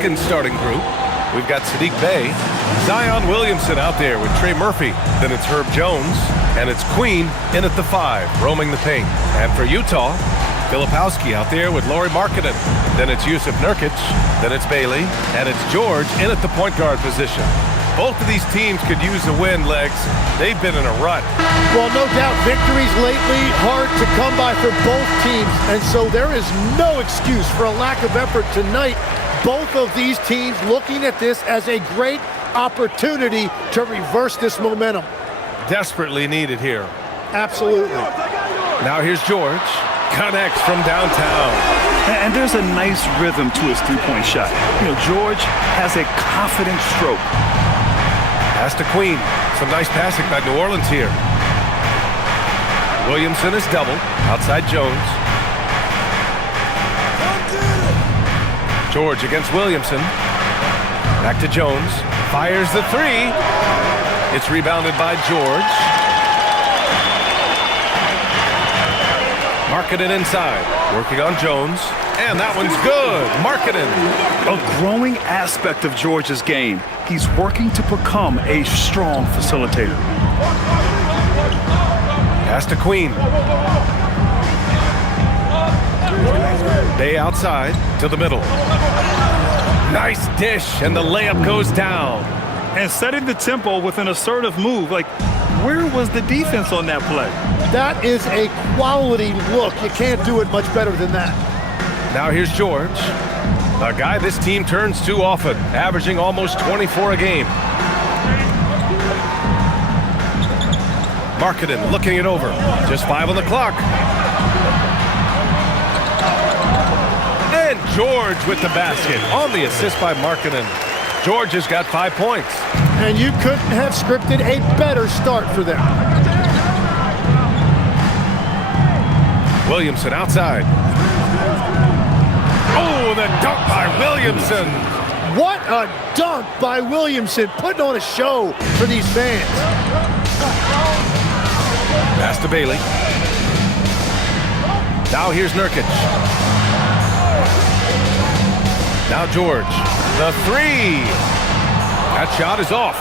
Pelicans starting group. We've got Sadiq Bey, Zion Williamson out there with Trey Murphy. Then it's Herb Jones, and it's Queen in at the 5, roaming the paint. And for Utah, Filipowski out there with Lauri Markkanen. Then it's Yusuf Nurkic, then it's Bailey, and it's George in at the point guard position. Both of these teams could use a win, Legs. They've been in a rut. Well, no doubt victories lately hard to come by for both teams, and so there is no excuse for a lack of effort tonight. Both of these teams looking at this as a great opportunity to reverse this momentum. Desperately needed here. Absolutely. Now here's George. Connects from downtown. And there's a nice rhythm to his three-point shot. You know, George has a confident stroke. Pass to Queen. Some nice passing by New Orleans here. Williamson is doubled. Outside Jones. George against Williamson. Back to Jones. Fires the 3. It's rebounded by George. Markkanen inside. Working on Jones. And that one's good. Markkanen. A growing aspect of George's game. He's working to become a strong facilitator. Pass to Queen. Bey outside to the middle. Nice dish, and the layup goes down. And setting the tempo with an assertive move. Like, where was the defense on that play? That is a quality look. You can't do it much better than that. Now here's George, a guy this team turns to often, averaging almost 24 a game. Markkanen looking it over. Just 5 on the clock. And George with the basket on the assist by Markkanen. George has got 5 points. And you couldn't have scripted a better start for them. Williamson outside. Oh, the dunk by Williamson. What a dunk by Williamson, putting on a show for these fans. Pass to Bailey. Now here's Nurkic. Now George. The 3. That shot is off.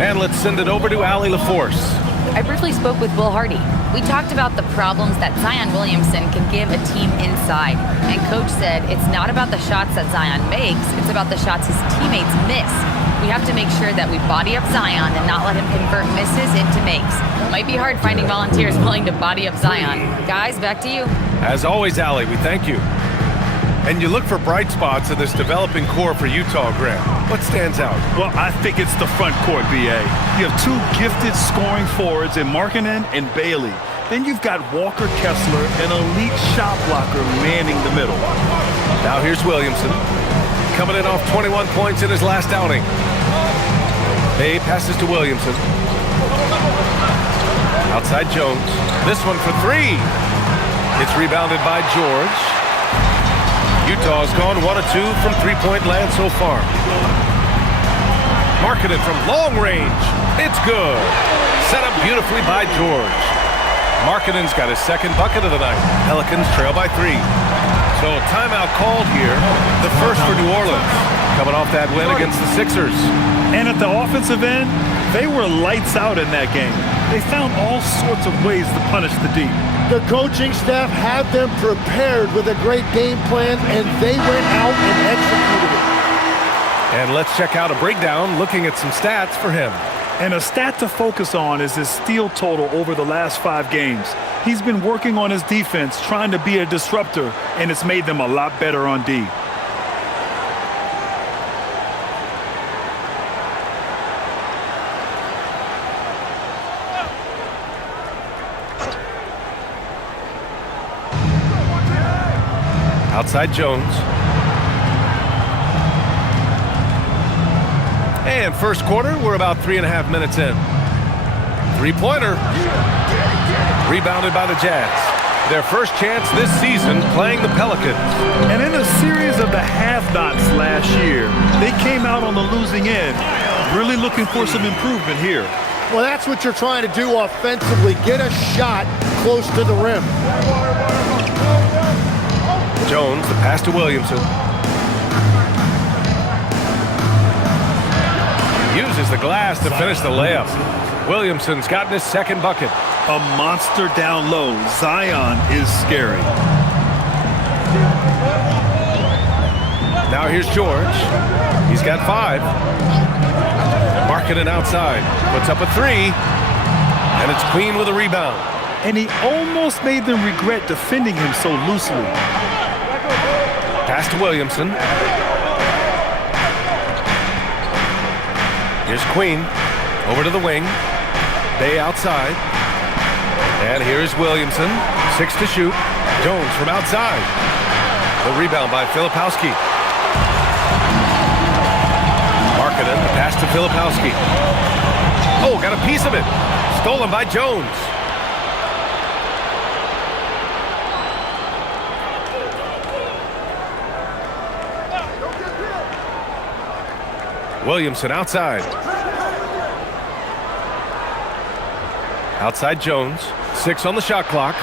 And let's send it over to Allie LaForce. I briefly spoke with Will Hardy. We talked about the problems that Zion Williamson can give a team inside. And Coach said it's not about the shots that Zion makes, it's about the shots his teammates miss. We have to make sure that we body up Zion and not let him convert misses into makes. Might be hard finding volunteers willing to body up Zion. Guys, back to you. As always, Allie, we thank you. And you look for bright spots in this developing core for Utah, Grant. What stands out? Well, I think it's the front court, B.A. You have 2 gifted scoring forwards in Markkanen and Bailey. Then you've got Walker Kessler, an elite shot blocker, manning the middle. Now here's Williamson, coming in off 21 points in his last outing. Bey passes to Williamson. Outside Jones. This one for 3. It's rebounded by George. Utah's gone 1 of 2 from three-point land so far. Markkanen from long range. It's good. Set up beautifully by George. Markkanen's got his second bucket of the night. Pelicans trail by 3. So timeout called here. The first for New Orleans. Coming off that win against the Sixers. And at the offensive end, they were lights out in that game. They found all sorts of ways to punish the D. The coaching staff had them prepared with a great game plan, and they went out and executed it. And let's check out a breakdown looking at some stats for him. And a stat to focus on is his steal total over the last 5 games. He's been working on his defense, trying to be a disruptor, and it's made them a lot better on D. Outside Jones. And first quarter, we're about 3.5 minutes in. 3-pointer. Rebounded by the Jazz. Their first chance this season playing the Pelicans. And in a series of the have-nots last year, they came out on the losing end, really looking for some improvement here. Well, that's what you're trying to do offensively. Get a shot close to the rim. Jones, the pass to Williamson. Uses the glass to finish the layup. Williamson's gotten his second bucket. A monster down low. Zion is scary. Now here's George. He's got 5. Markkanen outside. Puts up a 3. And it's Queen with a rebound. And he almost made them regret defending him so loosely. Pass to Williamson. Here's Queen. Over to the wing. Bay outside. And here's Williamson. 6 to shoot. Jones from outside. The rebound by Filipowski. Markkanen, the pass to Filipowski. Oh, got a piece of it. Stolen by Jones. Williamson outside. Outside Jones. 6 on the shot clock.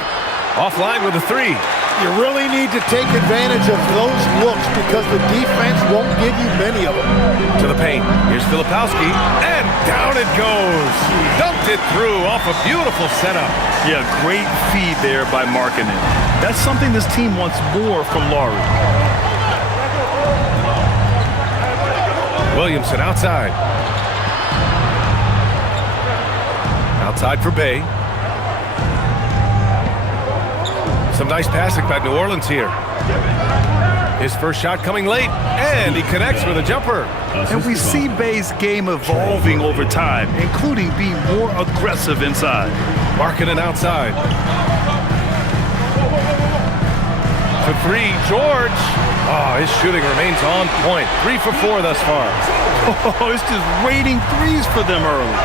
Offline with a 3. You really need to take advantage of those looks because the defense won't give you many of them. To the paint. Here's Filipowski. And down it goes. Dumped it through off a beautiful setup. Yeah, great feed there by Markkanen. That's something this team wants more from Laurie. Williamson outside. Outside for Bay. Some nice passing by New Orleans here. His first shot coming late, and he connects with a jumper. And we see Bay's game evolving over time, including being more aggressive inside. Markkanen outside. For 3, George. Oh, his shooting remains on point. 3 for 4 thus far. Oh, it's just raining threes for them early.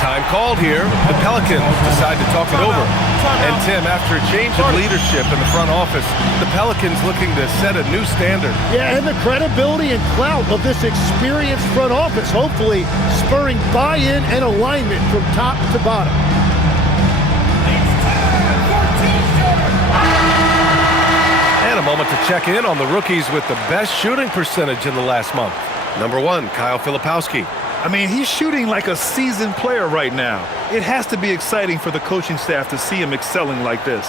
Time called here. The Pelicans decide to talk it over. And Tim, after a change of leadership in the front office, the Pelicans looking to set a new standard. Yeah, and the credibility and clout of this experienced front office, hopefully spurring buy-in and alignment from top to bottom. And a moment to check in on the rookies with the best shooting percentage in the last month. Number 1, Kyle Filipowski. I mean, he's shooting like a seasoned player right now. It has to be exciting for the coaching staff to see him excelling like this.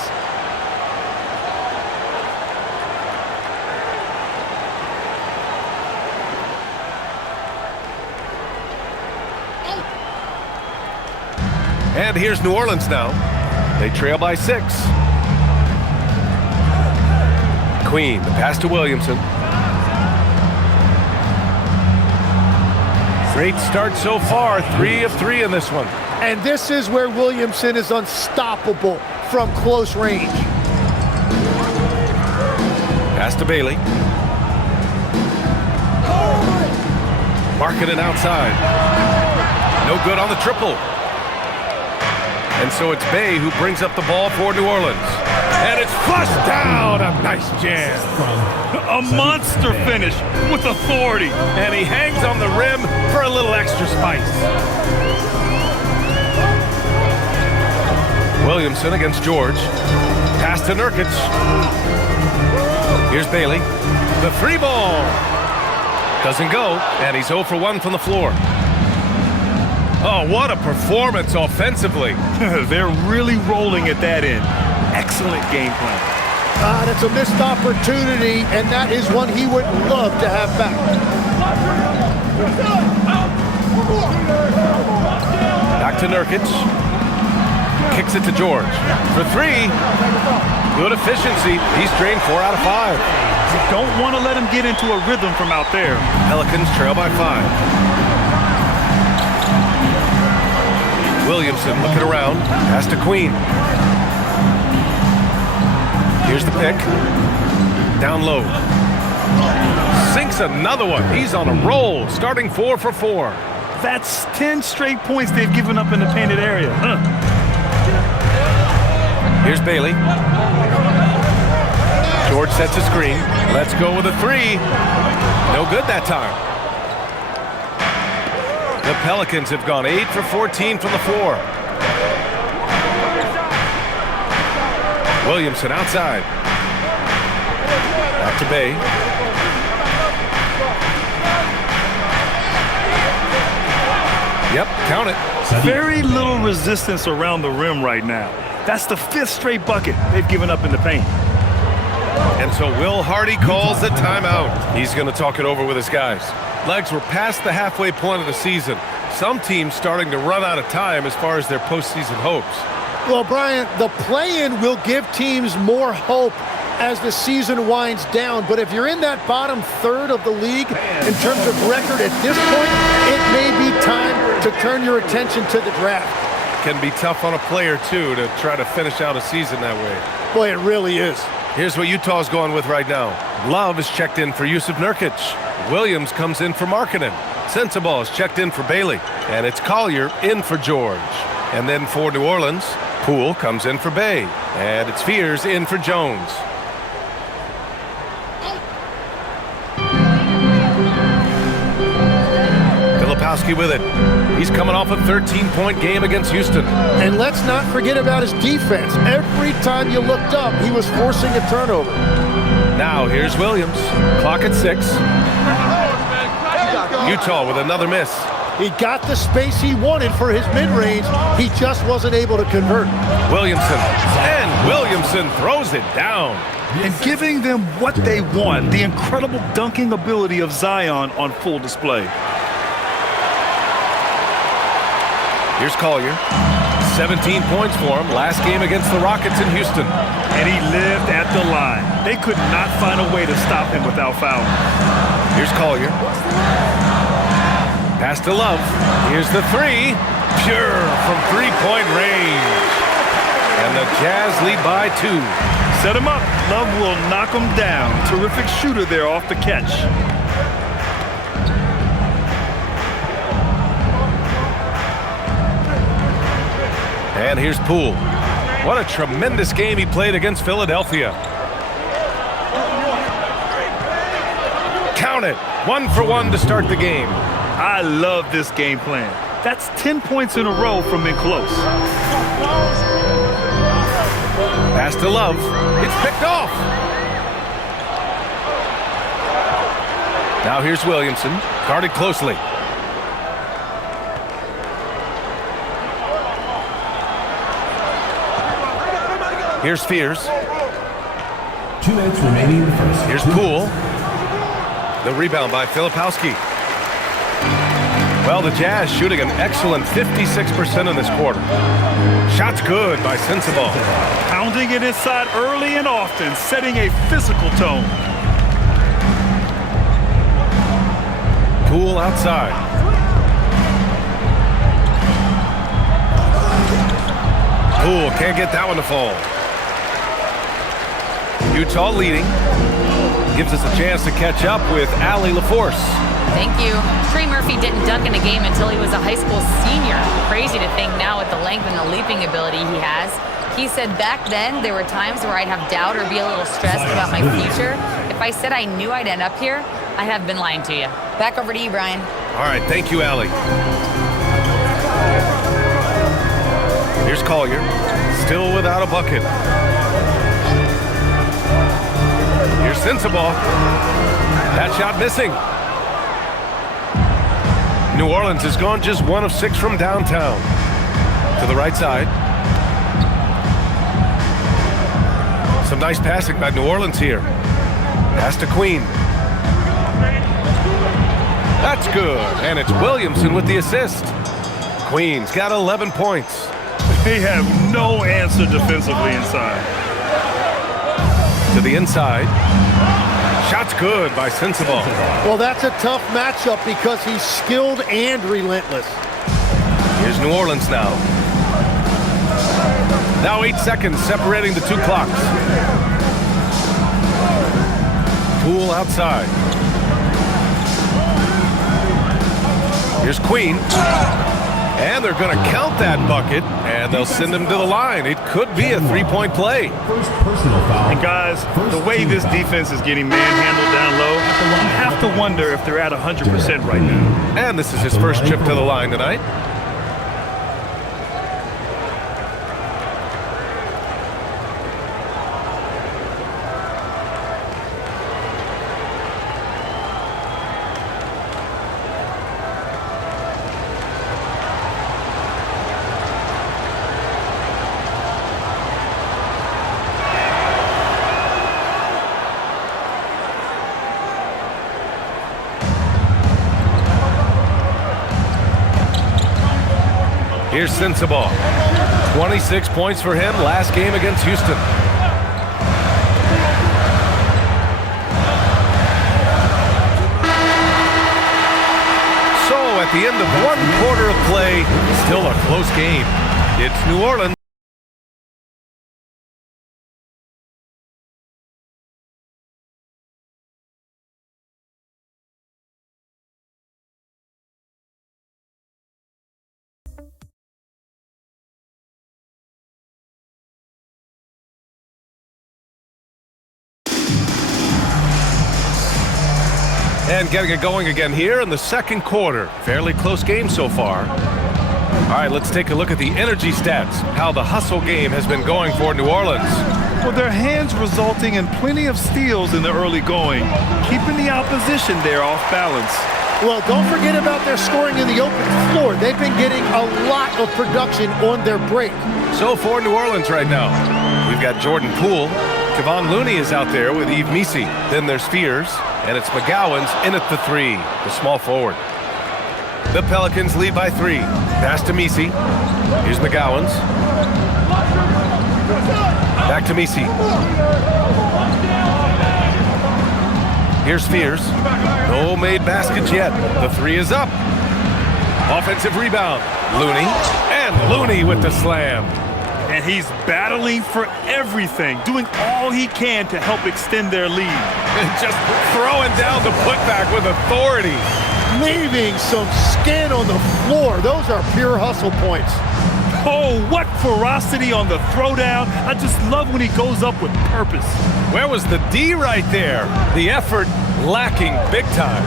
And here's New Orleans now. They trail by 6. Queen, the pass to Williamson. Great start so far, 3 of 3 in this one. And this is where Williamson is unstoppable from close range. Pass to Bailey. Markkanen outside. No good on the triple. And so it's Bay who brings up the ball for New Orleans. And it's flushed down. A nice jam. A monster finish with authority. And he hangs on the rim for a little extra spice. Williamson against George. Pass to Nurkic. Here's Bailey. The 3 ball. Doesn't go. And he's 0 for 1 from the floor. Oh, what a performance offensively. They're really rolling at that end. Excellent game plan. That's a missed opportunity, and that is one he would love to have back. Back to Nurkic. Kicks it to George. For 3. Good efficiency. He's drained 4 out of 5. You don't want to let him get into a rhythm from out there. Pelicans trail by 5. Williamson looking around. Pass to Queen. Here's the pick. Down low. Sinks another one. He's on a roll. Starting 4 for 4. That's 10 straight points they've given up in the painted area. Here's Bailey. George sets a screen. Let's go with a 3. No good that time. The Pelicans have gone 8 for 14 from the floor. Williamson outside. Out to Bay. Yep, count it. Very little resistance around the rim right now. That's the 5th straight bucket they've given up in the paint. And so Will Hardy calls the timeout. He's going to talk it over with his guys. Legs, we're past the halfway point of the season. Some teams starting to run out of time as far as their postseason hopes. Well, Brian, the play-in will give teams more hope as the season winds down. But if you're in that bottom third of the league in terms of record at this point, it may be time to turn your attention to the draft. Can be tough on a player, too, to try to finish out a season that way. Boy, it really is. Here's what Utah's going with right now. Love is checked in for Yusuf Nurkic. Williams comes in for Markkanen. Sensabaugh is checked in for Bailey. And it's Collier in for George. And then for New Orleans, Poole comes in for Bay. And it's Fears in for Jones. Filipowski with it. He's coming off a 13-point game against Houston. And let's not forget about his defense. Every time you looked up, he was forcing a turnover. Now here's Williams. Clock at 6. Utah with another miss. He got the space he wanted for his mid-range. He just wasn't able to convert. Williamson. And Williamson throws it down. And giving them what they want, the incredible dunking ability of Zion on full display. Here's Collier. 17 points for him last game against the Rockets in Houston. And he lived at the line. They could not find a way to stop him without fouling. Here's Collier. Pass to Love. Here's the 3. Pure from three-point range. And the Jazz lead by 2. Set him up. Love will knock him down. Terrific shooter there off the catch. And here's Poole. What a tremendous game he played against Philadelphia. Count it. 1 for 1 to start the game. I love this game plan. That's 10 points in a row from being close. Pass to Love. It's picked off. Now here's Williamson. Guarded closely. Here's Fears. 2 minutes remaining in the first. Here's Poole. The rebound by Filipowski. Well, the Jazz shooting an excellent 56% in this quarter. Shot's good by Sensabaugh. Pounding it inside early and often, setting a physical tone. Poole outside. Poole can't get that one to fall. Utah leading. Gives us a chance to catch up with Allie LaForce. Thank you. Trey Murphy didn't dunk in a game until he was a high school senior. Crazy to think now with the length and the leaping ability he has. He said back then there were times where I'd have doubt or be a little stressed about my future. If I said I knew I'd end up here, I'd have been lying to you. Back over to you, Brian. All right, thank you, Allie. Here's Collier. Still without a bucket. Here's Sensabaugh. That shot missing. New Orleans has gone just 1 of 6 from downtown. To the right side. Some nice passing by New Orleans here. Pass to Queen. That's good. And it's Williamson with the assist. Queen's got 11 points. They have no answer defensively inside. To the inside. Shot's good by Sensabaugh. Well, that's a tough matchup because he's skilled and relentless. Here's New Orleans now. Now 8 seconds separating the 2 clocks. Poole outside. Here's Queen. And they're going to count that bucket, and they'll send him to the line. It could be a 3-point play. First personal foul. And guys, the way this defense is getting manhandled down low, you have to wonder if they're at 100% right now. And this is his first trip to the line tonight. Here's Sensabaugh. 26 points for him last game against Houston. So at the end of one quarter of play, still a close game. It's New Orleans. And getting it going again here in the second quarter. Fairly close game so far. All right, let's take a look at the energy stats, how the hustle game has been going for New Orleans. Well, their hands resulting in plenty of steals in the early going, keeping the opposition there off balance. Well, don't forget about their scoring in the open floor. They've been getting a lot of production on their break. So for New Orleans right now, we've got Jordan Poole. Kevon Looney is out there with Yves Missi. Then there's Fears, and it's McGowan's in at the three, the small forward. The Pelicans lead by 3. Pass to Missi. Here's McGowan's. Back to Missi. Here's Fears. No made baskets yet. The 3 is up. Offensive rebound. Looney. And Looney with the slam. And he's battling for everything, doing all he can to help extend their lead. Just throwing down the putback with authority. Leaving some skin on the floor. Those are pure hustle points. Oh, what ferocity on the throwdown. I just love when he goes up with purpose. Where was the D right there? The effort lacking big time.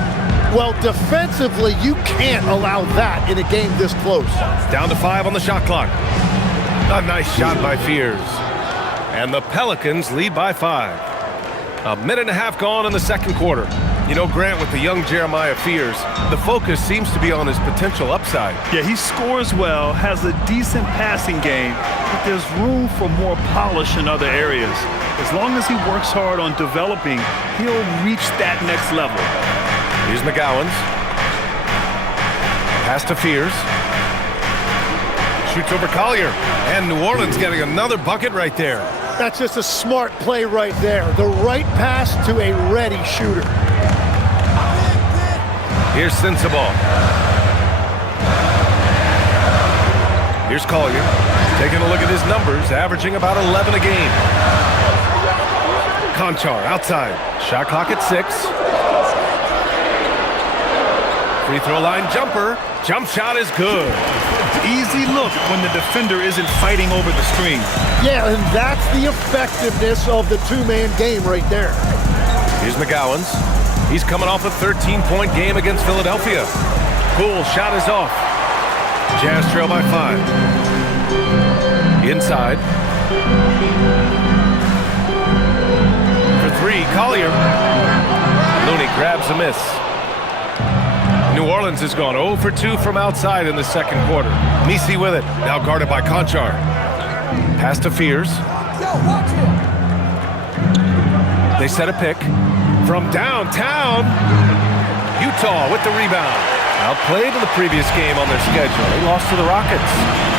Well, defensively, you can't allow that in a game this close. Down to 5 on the shot clock. A nice shot by Fears. And the Pelicans lead by 5. A minute and a half gone in the second quarter. You know, Grant, with the young Jeremiah Fears, the focus seems to be on his potential upside. Yeah, he scores well, has a decent passing game, but there's room for more polish in other areas. As long as he works hard on developing, he'll reach that next level. Here's McGowan's. Pass to Fears. Shoots over Collier. And New Orleans getting another bucket right there. That's just a smart play right there. The right pass to a ready shooter. Here's Sensabaugh. Here's Collier. Taking a look at his numbers, averaging about 11 a game. Conchar outside. Shot clock at 6. Free throw line jumper. Jump shot is good. Easy look when the defender isn't fighting over the screen. Yeah, and that's the effectiveness of the two-man game right there. Here's McGowan's. He's coming off a 13-point game against Philadelphia. Poole shot is off. Jazz trail by 5. Inside. For 3, Collier. Looney grabs a miss. New Orleans has gone 0 for 2 from outside in the second quarter. Missi with it, now guarded by Conchar. Pass to Fears. They set a pick. From downtown, Utah with the rebound. Outplayed in the previous game on their schedule. They lost to the Rockets.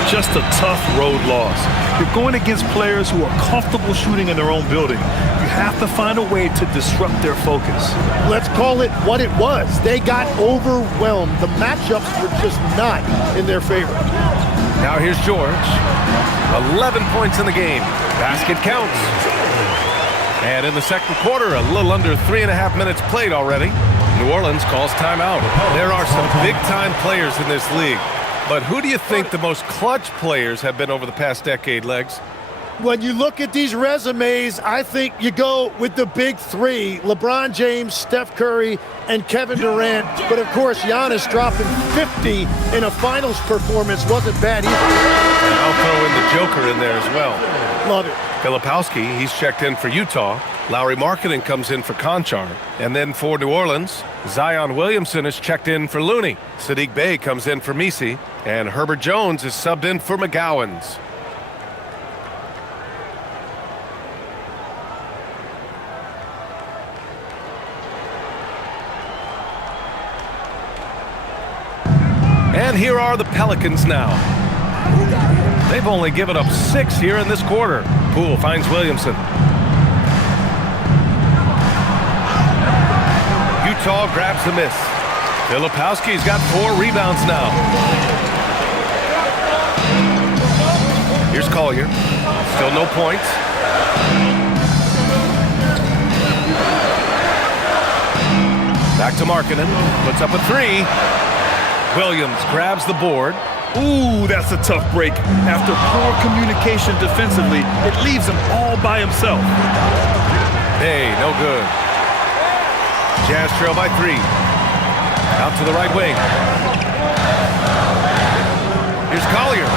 Just a tough road loss. You're going against players who are comfortable shooting in their own building. You have to find a way to disrupt their focus. Let's call it what it was. They got overwhelmed. The matchups were just not in their favor. Now here's George. 11 points in the game. Basket counts. And in the second quarter, a little under 3.5 minutes played already. New Orleans calls timeout. There are some big-time players in this league. But who do you think the most clutch players have been over the past decade, Legs? When you look at these resumes, I think you go with the big 3, LeBron James, Steph Curry, and Kevin Durant. But, of course, Giannis dropping 50 in a finals performance wasn't bad either. And I'll throw in the Joker in there as well. Love it. Filipowski, he's checked in for Utah. Lowry Markkanen comes in for Conchar. And then for New Orleans, Zion Williamson is checked in for Looney. Saddiq Bey comes in for Missi. And Herbert Jones is subbed in for McGowan's. And here are the Pelicans now. They've only given up 6 here in this quarter. Poole finds Williamson. Utah grabs the miss. Filipowski's got 4 rebounds now. Here's Collier. Still no points. Back to Markkanen. Puts up a 3. Williams grabs the board. Ooh, that's a tough break. After poor communication defensively, it leaves him all by himself. Hey, no good. Jazz trail by 3. Out to the right wing. Here's Collier.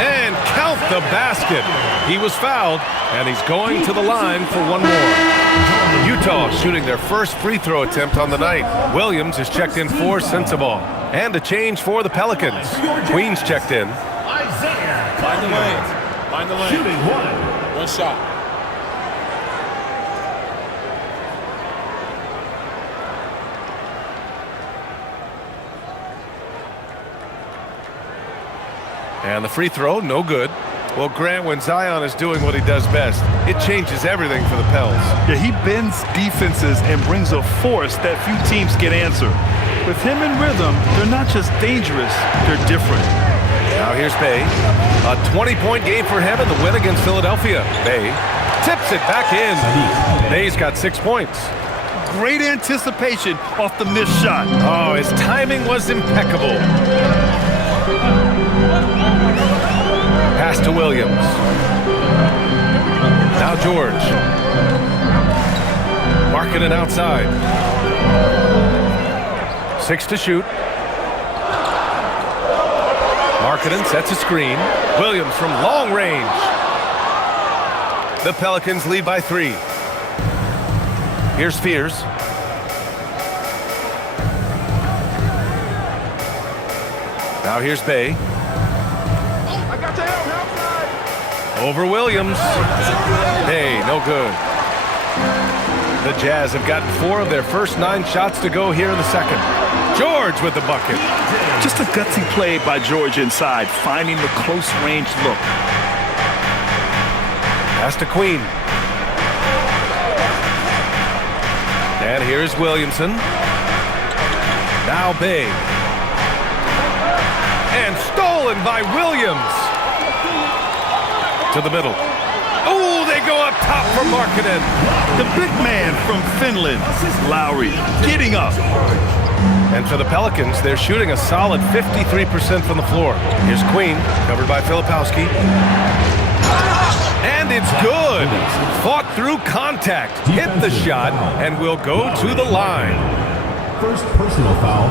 And count the basket. He was fouled, and he's going to the line for one more. Utah shooting their first free throw attempt on the night. Williams is checked in for Sensabaugh. And a change for the Pelicans. Queen's checked in. Find the lane. Find the lane. Shooting 1. One shot. And the free throw, no good. Well, Grant, when Zion is doing what he does best, it changes everything for the Pels. Yeah, he bends defenses and brings a force that few teams can answer. With him in rhythm, they're not just dangerous, they're different. Now here's Bay. A 20-point game for him in the win against Philadelphia. Bay tips it back in. Bay's got 6 points. Great anticipation off the missed shot. Oh, his timing was impeccable. Pass to Williams. Now George. Markkanen outside. 6 to shoot. Markkanen sets a screen. Williams from long range. The Pelicans lead by 3. Here's Fears. Now here's Bay. Over Williams. Bay, no good. The Jazz have gotten 4 of their first 9 shots to go here in the second. George with the bucket. Just a gutsy play by George inside, finding the close range look. Pass to Queen. And here's Williamson. Now Bay. And stolen by Williams. To the middle. Oh, they go up top for Markkanen. The big man from Finland, Lowry, getting up. And for the Pelicans, they're shooting a solid 53% from the floor. Here's Queen, covered by Filipowski. And it's good. Fought through contact, hit the shot, and will go to the line. First personal foul.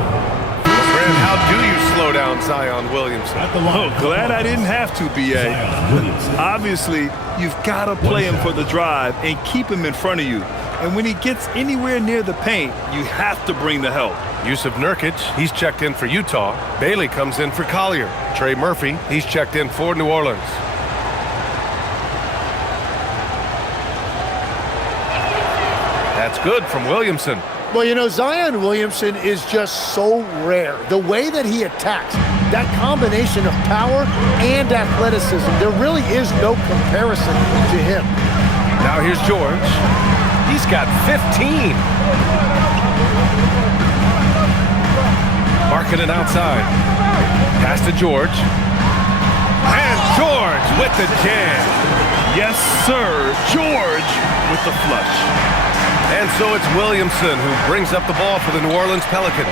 Grant, how do you slow down Zion Williamson? Oh, glad I didn't have to, B.A. Obviously, you've got to play him for the drive and keep him in front of you. And when he gets anywhere near the paint, you have to bring the help. Yusuf Nurkic, he's checked in for Utah. Bailey comes in for Collier. Trey Murphy, he's checked in for New Orleans. That's good from Williamson. Well, you know, Zion Williamson is just so rare. The way that he attacks, that combination of power and athleticism, there really is no comparison to him. Now here's George. He's got 15. Markkanen outside. Pass to George. And George with the jam. Yes, sir. George with the flush. And so it's Williamson who brings up the ball for the New Orleans Pelicans.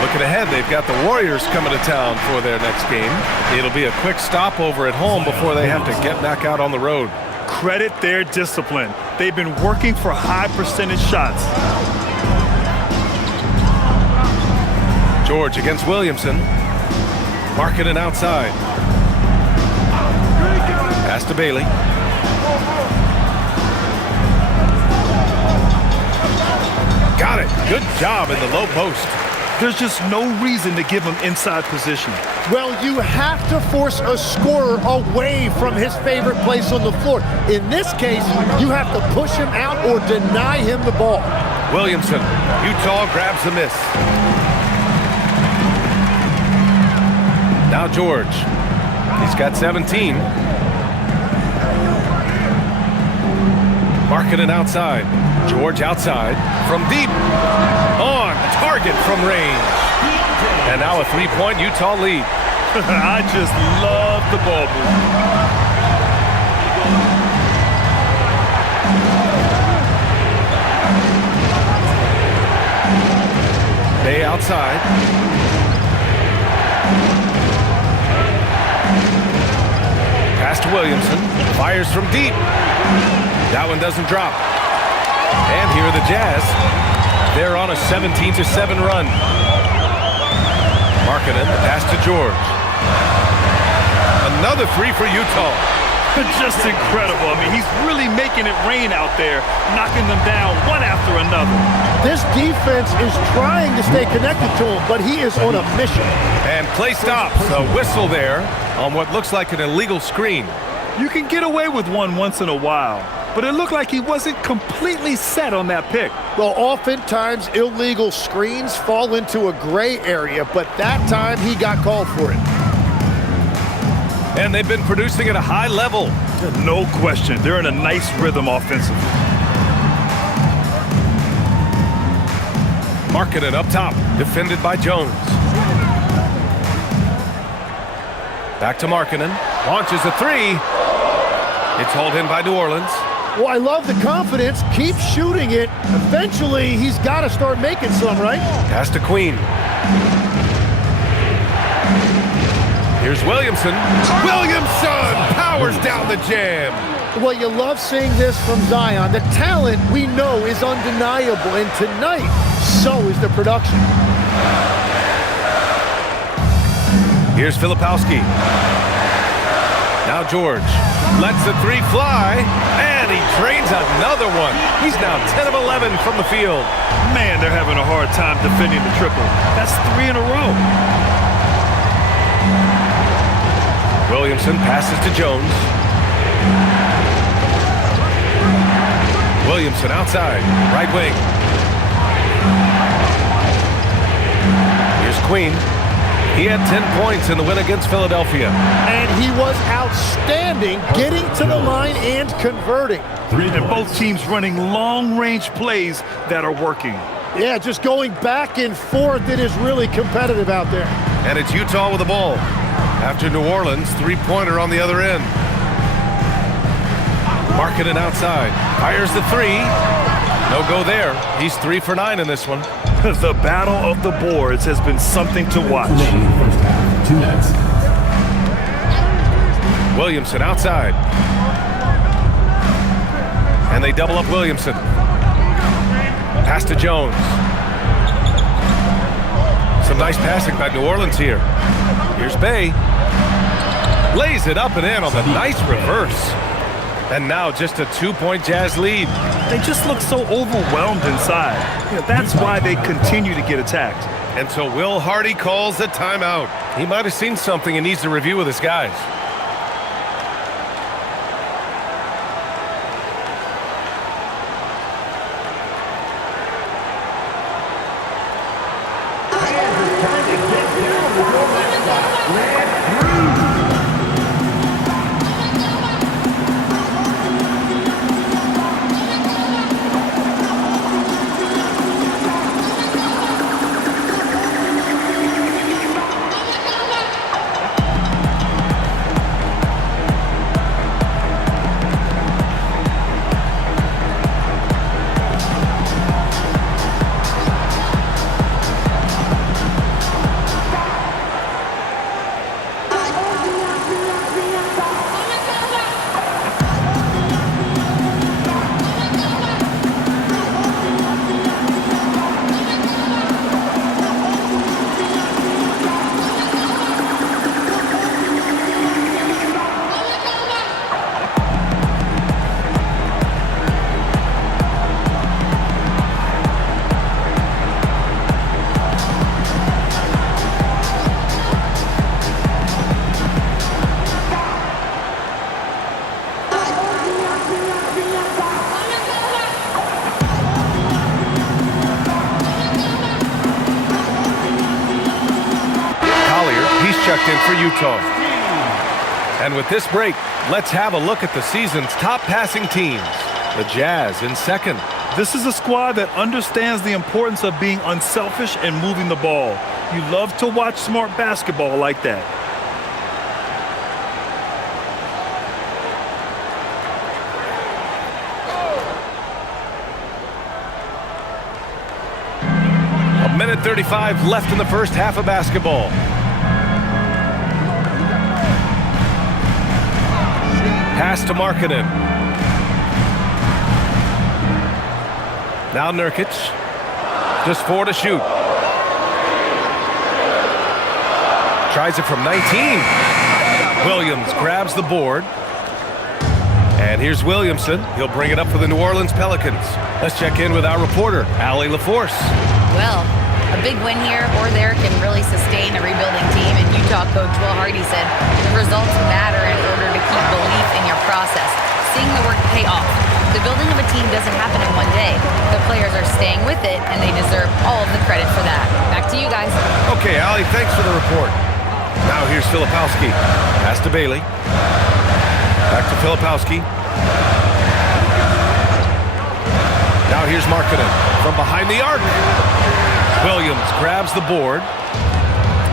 Looking ahead, they've got the Warriors coming to town for their next game. It'll be a quick stopover at home before they have to get back out on the road. Credit their discipline. They've been working for high percentage shots. George against Williamson. Markkanen outside. Pass to Bailey. Got it. Good job in the low post. There's just no reason to give him inside position. Well, you have to force a scorer away from his favorite place on the floor. In this case, you have to push him out or deny him the ball. Williamson, Utah grabs the miss. Now George. He's got 17. Markkanen outside. George outside. From deep. On target from range. And now a three-point Utah lead. I just love the ball movement. Bay outside. Pass to Williamson. Fires from deep. That one doesn't drop. And here are the Jazz. They're on a 17-7 run. Markkanen, pass to George. Another three for Utah. Just incredible. I mean, he's really making it rain out there, knocking them down one after another. This defense is trying to stay connected to him, but he is on a mission. And play stops. A whistle there on what looks like an illegal screen. You can get away with one once in a while, but it looked like he wasn't completely set on that pick. Well, oftentimes illegal screens fall into a gray area, but that time he got called for it. And they've been producing at a high level. No question. They're in a nice rhythm offensively. Markkanen up top, defended by Jones. Back to Markkanen. Launches a three. It's hauled in by New Orleans. Well, I love the confidence. Keep shooting it. Eventually, he's got to start making some, right? Pass to Queen. Here's Williamson. Williamson powers down the jam. Well, you love seeing this from Zion. The talent we know is undeniable, and tonight, so is the production. Here's Filipowski. Now George lets the three fly, and he drains another one. He's now 10 of 11 from the field. Man, they're having a hard time defending the triple. That's three in a row. Williamson passes to Jones. Williamson outside, right wing. Here's Queen. He had 10 points in the win against Philadelphia. And he was outstanding getting to the line and converting. And both teams running long-range plays that are working. Yeah, just going back and forth. It is really competitive out there. And it's Utah with the ball. After New Orleans, three-pointer on the other end. Markkanen outside. Fires the three. No go there. He's 3 for 9 in this one. The battle of the boards has been something to watch. First half, 2 minutes. Williamson outside. And they double up Williamson. Pass to Jones. Some nice passing by New Orleans here. Here's Bay. Lays it up and in on the nice reverse. And now just a 2-point Jazz lead. They just look so overwhelmed inside. That's why they continue to get attacked. And so Will Hardy calls a timeout. He might have seen something and needs to review with his guys. Checked in for Utah. And with this break, let's have a look at the season's top passing teams. The Jazz in second. This is a squad that understands the importance of being unselfish and moving the ball. You love to watch smart basketball like that. A minute 35 left in the first half of basketball. Pass to Markkanen. Now Nurkic. Just 4 to shoot. Tries it from 19. Williams grabs the board. And here's Williamson. He'll bring it up for the New Orleans Pelicans. Let's check in with our reporter, Allie LaForce. Well, a big win here or there can really sustain a rebuilding team, and Utah coach Will Hardy said the results matter in order to keep belief in your process, seeing the work pay off. The building of a team doesn't happen in one day. The players are staying with it, and they deserve all of the credit for that. Back to you guys. Okay, Allie, thanks for the report. Now here's Filipowski. Pass to Bailey. Back to Filipowski. Now here's Markkanen from behind the arc. Williams grabs the board.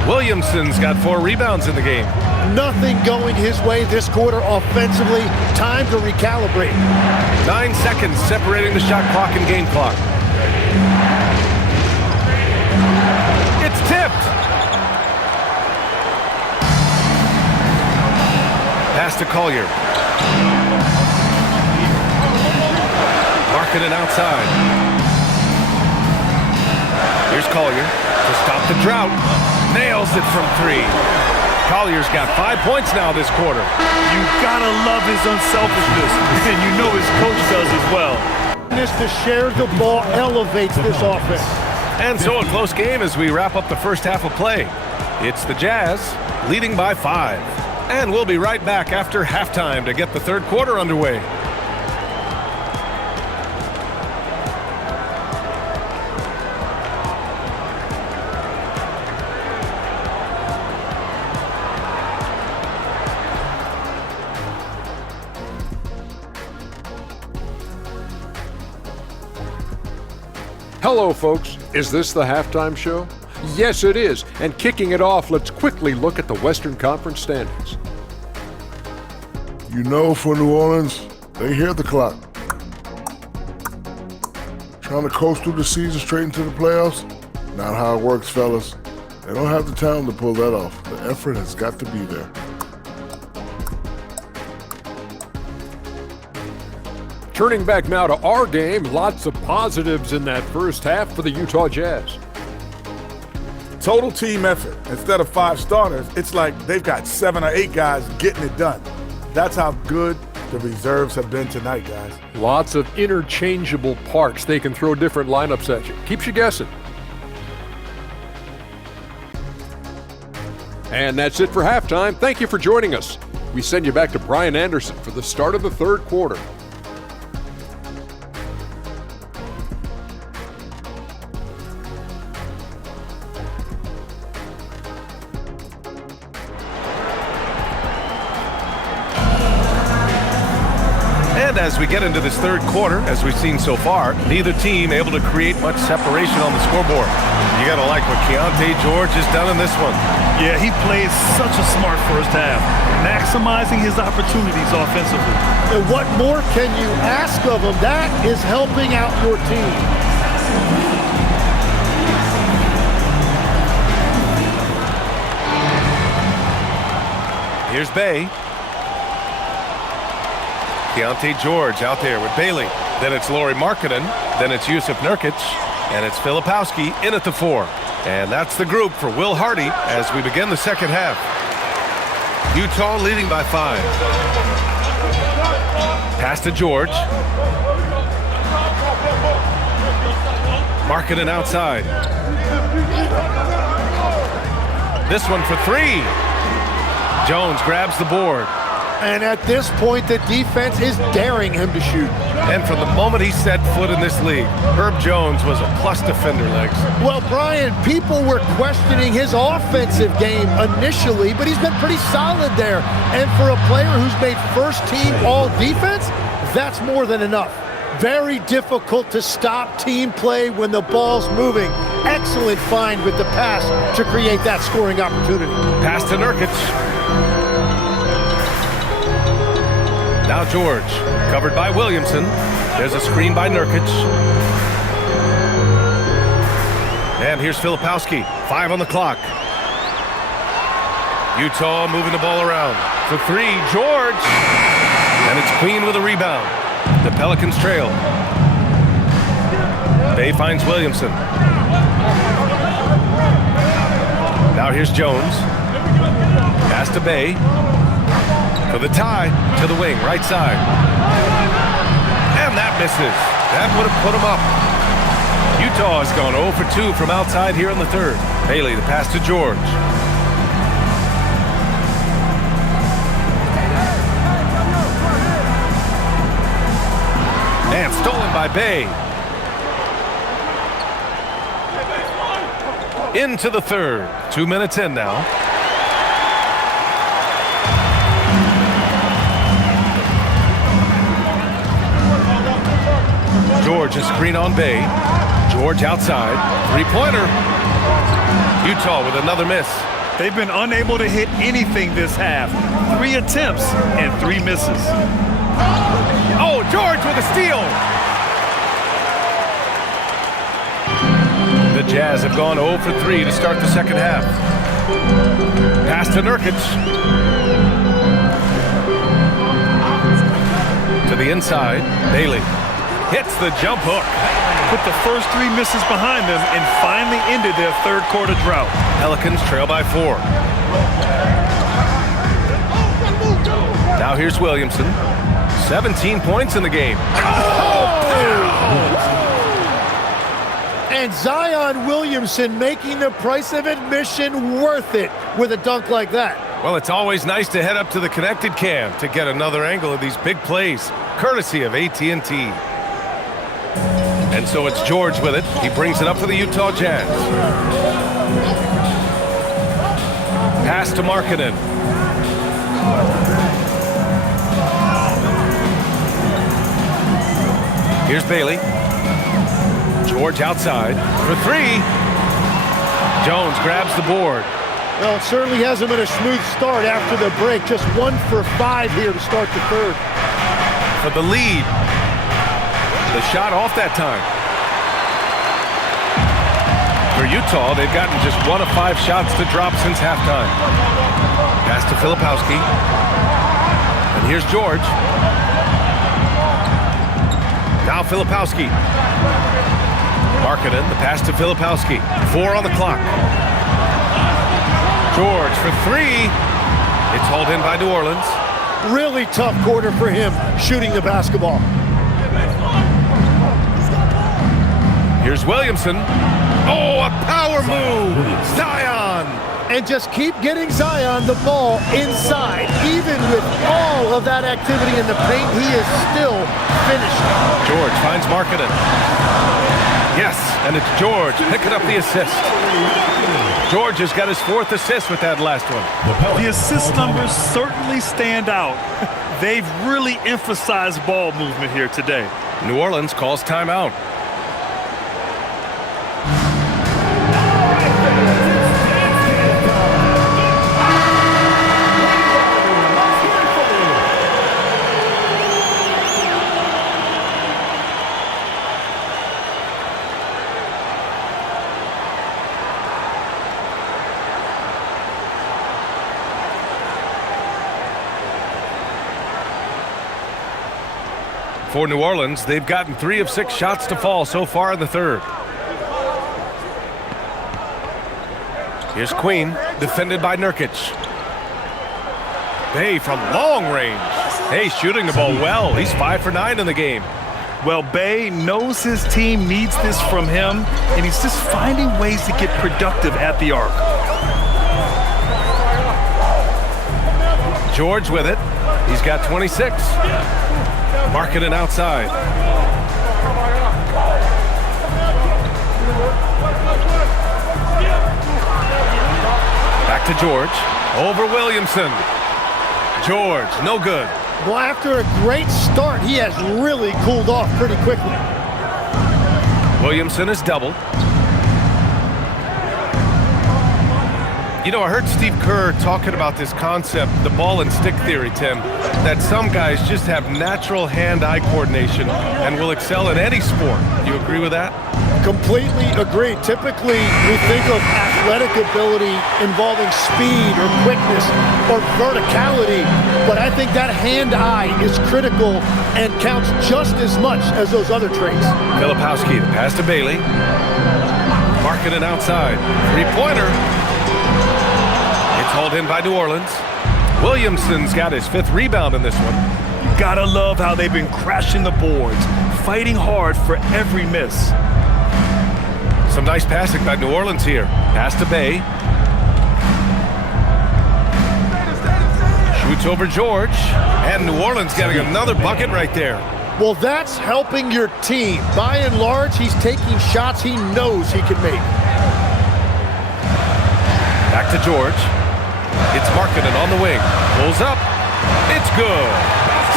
Williamson's got 4 rebounds in the game. Nothing going his way this quarter offensively. Time to recalibrate. 9 seconds separating the shot clock and game clock. It's tipped. Pass to Collier. Markkanen outside. Here's Collier to stop the drought. Nails it from 3. Collier's got 5 points now this quarter. You gotta love his unselfishness, and you know his coach does as well. To share the ball elevates this offense. And so a close game as we wrap up the first half of play. It's the Jazz leading by 5. And we'll be right back after halftime to get the third quarter underway. Hello, folks. Is this the halftime show? Yes, it is. And kicking it off, let's quickly look at the Western Conference standings. You know, for New Orleans, they hear the clock. Trying to coast through the season straight into the playoffs? Not how it works, fellas. They don't have the talent to pull that off. The effort has got to be there. Turning back now to our game, lots of positives in that first half for the Utah Jazz. Total team effort. Instead of 5 starters, it's like they've got 7 or 8 guys getting it done. That's how good the reserves have been tonight, guys. Lots of interchangeable parts. They can throw different lineups at you. Keeps you guessing. And that's it for halftime. Thank you for joining us. We send you back to Brian Anderson for the start of the third quarter. And as we get into this third quarter, as we've seen so far, neither team able to create much separation on the scoreboard. You got to like what Keontae George has done in this one. Yeah, he played such a smart first half, maximizing his opportunities offensively. And what more can you ask of him? That is helping out your team. Here's Bay. Keontae George out there with Bailey. Then it's Lauri Markkanen. Then it's Jusuf Nurkic. And it's Filipowski in at the 4. And that's the group for Will Hardy as we begin the second half. Utah leading by 5. Pass to George. Markkanen outside. This one for 3. Jones grabs the board. and at this point, the defense is daring him to shoot. And from the moment he set foot in this league, Herb Jones was a plus defender, Legs. Well, Brian, people were questioning his offensive game initially, but he's been pretty solid there. And for a player who's made first-team all-defense, that's more than enough. Very difficult to stop team play when the ball's moving. Excellent find with the pass to create that scoring opportunity. Pass to Nurkic. Now George, covered by Williamson. There's a screen by Nurkic. And here's Filipowski, 5 on the clock. Utah moving the ball around. For 3, George. And it's Queen with a rebound. The Pelicans trail. Bay finds Williamson. Now here's Jones. Pass to Bay. For the tie to the wing, right side. And that misses. That would have put him up. Utah has gone 0 for 2 from outside here in the third. Bailey, the pass to George. And stolen by Bay. Into the third. 2 minutes in now. George, a screen on Bay. George outside. Three-pointer. Utah with another miss. They've been unable to hit anything this half. 3 attempts and 3 misses. Oh, George with a steal. The Jazz have gone 0 for 3 to start the second half. Pass to Nurkic. To the inside, Bailey hits the jump hook. Put the first 3 misses behind them and finally ended their third quarter drought. Pelicans trail by 4. Now here's Williamson. 17 points in the game. And Zion Williamson making the price of admission worth it with a dunk like that. Well, it's always nice to head up to the connected cam to get another angle of these big plays, courtesy of AT&T. And so it's George with it. He brings it up for the Utah Jazz. Pass to Markkanen. Here's Bailey. George outside for 3. Jones grabs the board. Well, it certainly hasn't been a smooth start after the break. Just 1 for 5 here to start the third. For the lead. The shot off that time. For Utah, they've gotten just 1 of 5 shots to drop since halftime. Pass to Filipowski. And here's George. Now Filipowski. Markkanen, the pass to Filipowski. 4 on the clock. George for 3. It's hauled in by New Orleans. Really tough quarter for him shooting the basketball. Here's Williamson. Oh, a power move. Zion. And just keep getting Zion the ball inside. Even with all of that activity in the paint, he is still finishing. George finds Markkanen. Yes, and it's George picking up the assist. George has got his 4th assist with that last one. The assist numbers certainly stand out. They've really emphasized ball movement here today. New Orleans calls timeout. For New Orleans, they've gotten 3 of 6 shots to fall so far in the third. Here's Queen, defended by Nurkic. Bay from long range. Hey, shooting the ball well. He's 5 for 9 in the game. Well, Bay knows his team needs this from him, and he's just finding ways to get productive at the arc. George with it. He's got 26. Marketing outside. Back to George. Over Williamson. George, no good. Well, after a great start, he has really cooled off pretty quickly. Williamson is doubled. You know, I heard Steve Kerr talking about this concept, the ball and stick theory, Tim, that some guys just have natural hand-eye coordination and will excel in any sport. You agree with that? Completely agree. Typically, we think of athletic ability involving speed or quickness or verticality, but I think that hand-eye is critical and counts just as much as those other traits. Filipowski, the pass to Bailey. Marketing outside. Three-pointer. It's hauled in by New Orleans. Williamson's got his 5th rebound in this one. You gotta love how they've been crashing the boards, fighting hard for every miss. Some nice passing by New Orleans here. Pass to Bay. Shoots over George. And New Orleans getting another bucket right there. Well, that's helping your team. By and large, he's taking shots he knows he can make. Back to George. It's Markkanen on the wing. Pulls up. It's good.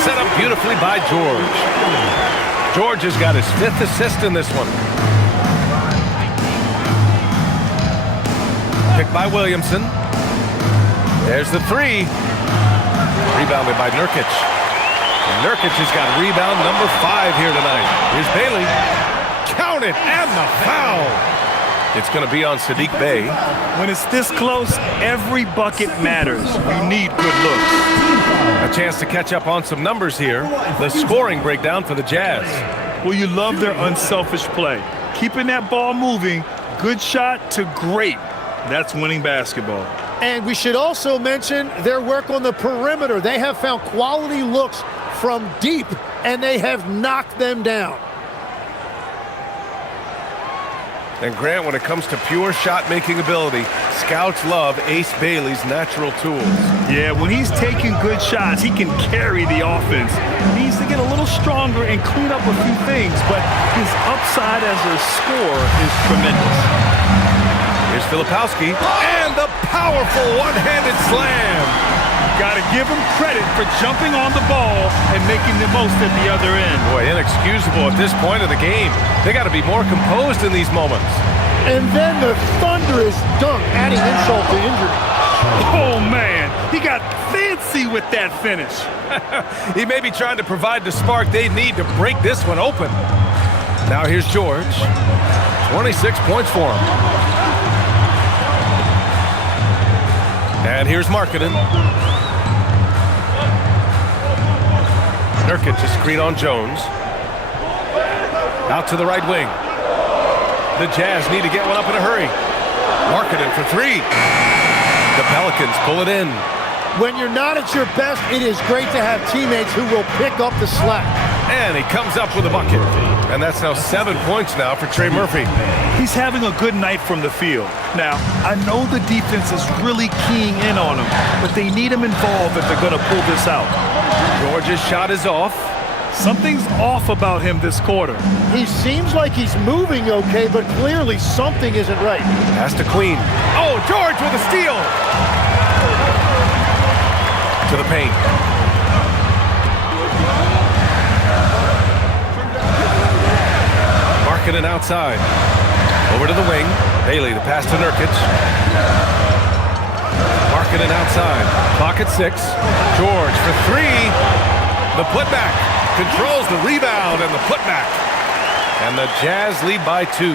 Set up beautifully by George. George has got his 5th assist in this one. Picked by Williamson. There's the 3. Rebounded by Nurkic. Nurkic has got rebound number 5 here tonight. Here's Bailey. Count it, and the foul. It's going to be on Saddiq Bey. When it's this close, every bucket matters. You need good looks. A chance to catch up on some numbers here. The scoring breakdown for the Jazz. Well, you love their unselfish play. Keeping that ball moving, good shot to great. That's winning basketball. And we should also mention their work on the perimeter. They have found quality looks from deep, and they have knocked them down. And Grant, when it comes to pure shot-making ability, scouts love Ace Bailey's natural tools. Yeah, when he's taking good shots, he can carry the offense. He needs to get a little stronger and clean up a few things, but his upside as a scorer is tremendous. Here's Filipowski, and the powerful one-handed slam. Got to give him credit for jumping on the ball and making the most at the other end. Boy, inexcusable at this point of the game. They got to be more composed in these moments. And then the thunderous dunk, adding insult to injury. Oh, man. He got fancy with that finish. He may be trying to provide the spark they need to break this one open. Now here's George. 26 points for him. And here's Markkanen. Nurkic to screen on Jones. Out to the right wing. The Jazz need to get one up in a hurry. Markkanen for 3. The Pelicans pull it in. When you're not at your best, it is great to have teammates who will pick up the slack. And he comes up with a bucket. And that's now 7 points now for Trey Murphy. He's having a good night from the field. Now, I know the defense is really keying in on him, but they need him involved if they're going to pull this out. George's shot is off. Something's off about him this quarter. He seems like he's moving okay, but clearly something isn't right. Pass to Queen. Oh, George with a steal. To the paint. Markkanen outside. Over to the wing. Bailey, the pass to Nurkic. Markkanen outside. Clock at 6. George for 3. The putback. Controls the rebound and the putback. And the Jazz lead by 2.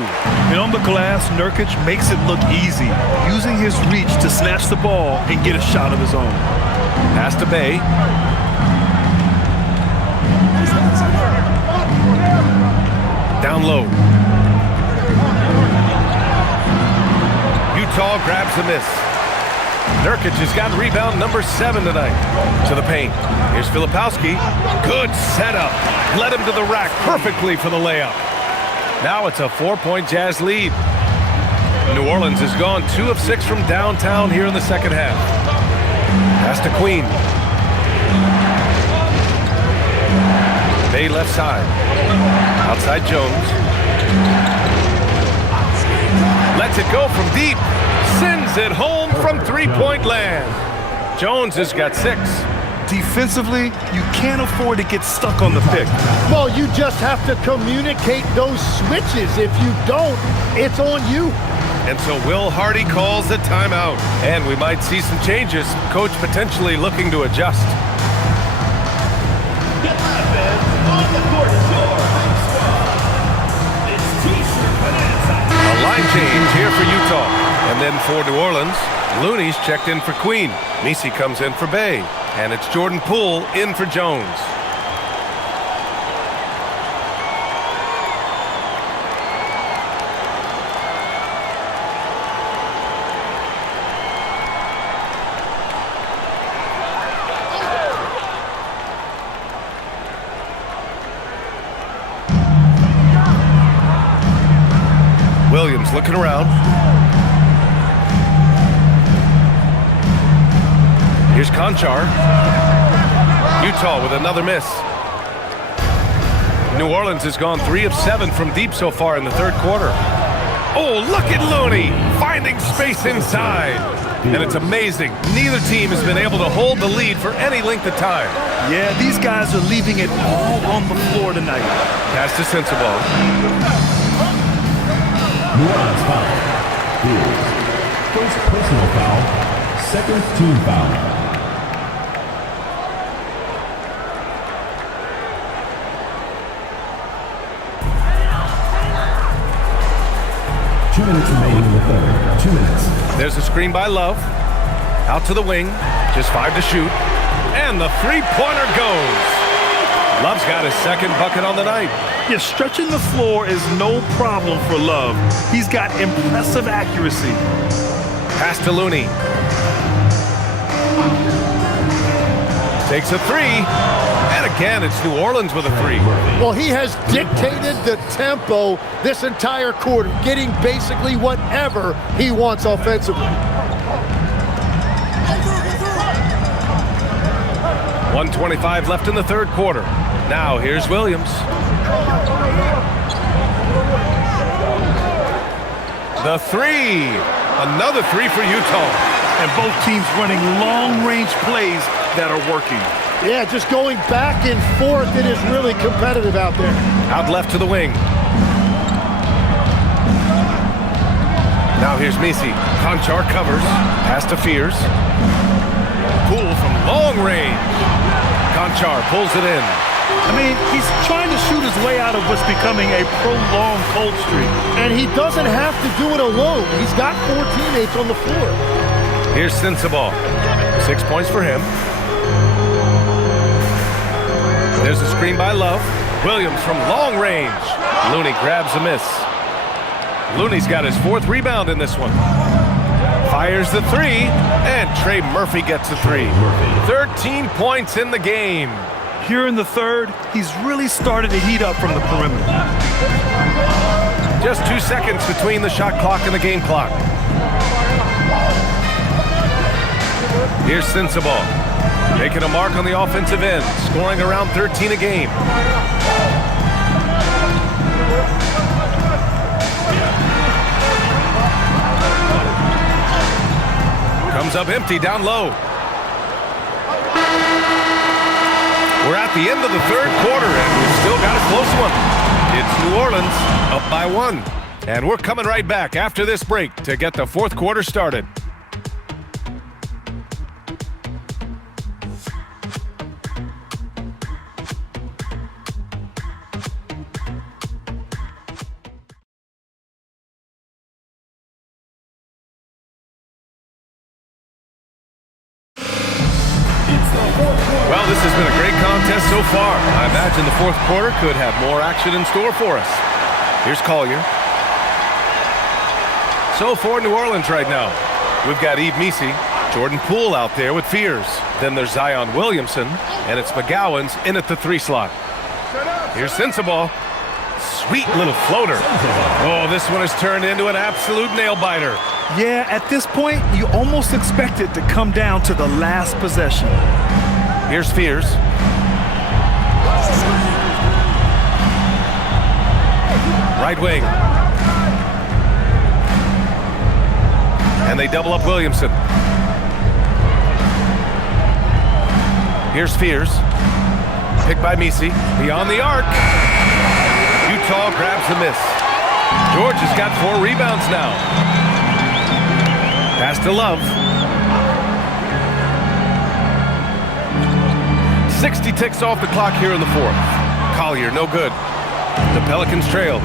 And on the glass, Nurkic makes it look easy, using his reach to snatch the ball and get a shot of his own. Pass to Bay. Down low. Utah grabs the miss. Nurkic has got rebound number 7 tonight. To the paint. Here's Filipowski. Good setup. Led him to the rack perfectly for the layup. Now it's a 4-point Jazz lead. New Orleans has gone 2 of 6 from downtown here in the second half. Pass to Queen. Bay left side. Outside Jones. Lets it go from deep. Sends it home from three-point land. Jones has got 6. Defensively, you can't afford to get stuck on the pick. Well, you just have to communicate those switches. If you don't, it's on you. And so Will Hardy calls the timeout. And we might see some changes. Coach potentially looking to adjust. On the court, it's T-shirt bonanza. A line change here for Utah. And then for New Orleans, Looney's checked in for Queen. Messi comes in for Bay. And it's Jordan Poole in for Jones. Williams looking around. Here's Conchar. Utah with another miss. New Orleans has gone 3 of 7 from deep so far in the third quarter. Oh, look at Looney finding space inside. And it's amazing. Neither team has been able to hold the lead for any length of time. Yeah, these guys are leaving it all on the floor tonight. Pass to Sensabaugh. New Orleans foul. First personal foul. Second team foul. Two minutes remaining in the third. 2 minutes. There's a screen by Love. Out to the wing. Just 5 to shoot. And the three-pointer goes. Love's got his second bucket on the night. Yeah, stretching the floor is no problem for Love. He's got impressive accuracy. Pass to Looney. Takes a 3. And again, it's New Orleans with a 3. Well, he has dictated the tempo this entire quarter, getting basically whatever he wants offensively. 1:25 left in the third quarter. Now here's Williams. The 3. Another 3 for Utah. And both teams running long-range plays that are working. Yeah, just going back and forth. It is really competitive out there. Out left to the wing. Now here's Messi. Conchar covers. Pass to Fears. Poole from long range. Conchar pulls it in. I mean, he's trying to shoot his way out of what's becoming a prolonged cold streak. And he doesn't have to do it alone. He's got 4 teammates on the floor. Here's Sensabaugh. 6 points for him. There's a screen by Love. Williams from long range. Looney grabs a miss. Looney's got his 4th rebound in this one. Fires the 3, and Trey Murphy gets a 3. 13 points in the game. Here in the third, he's really started to heat up from the perimeter. Just 2 seconds between the shot clock and the game clock. Here's Sensabaugh. Making a mark on the offensive end, scoring around 13 a game. Comes up empty down low. We're at the end of the third quarter, and we've still got a close one. It's New Orleans up by 1. And we're coming right back after this break to get the fourth quarter started. Well, this has been a great contest so far. I imagine the fourth quarter could have more action in store for us. Here's Collier. So for New Orleans right now, we've got Yves Messi, Jordan Poole out there with Fears. Then there's Zion Williamson, and it's McGowan's in at the 3 slot. Here's Sensabaugh. Sweet little floater. Oh, this one has turned into an absolute nail-biter. Yeah, at this point, you almost expect it to come down to the last possession. Here's Fears. Right wing. And they double up Williamson. Here's Fears. Picked by Misi. Beyond the arc. Utah grabs the miss. George has got 4 rebounds now. Pass to Love. 60 ticks off the clock here in the 4th. Collier, no good. The Pelicans trail.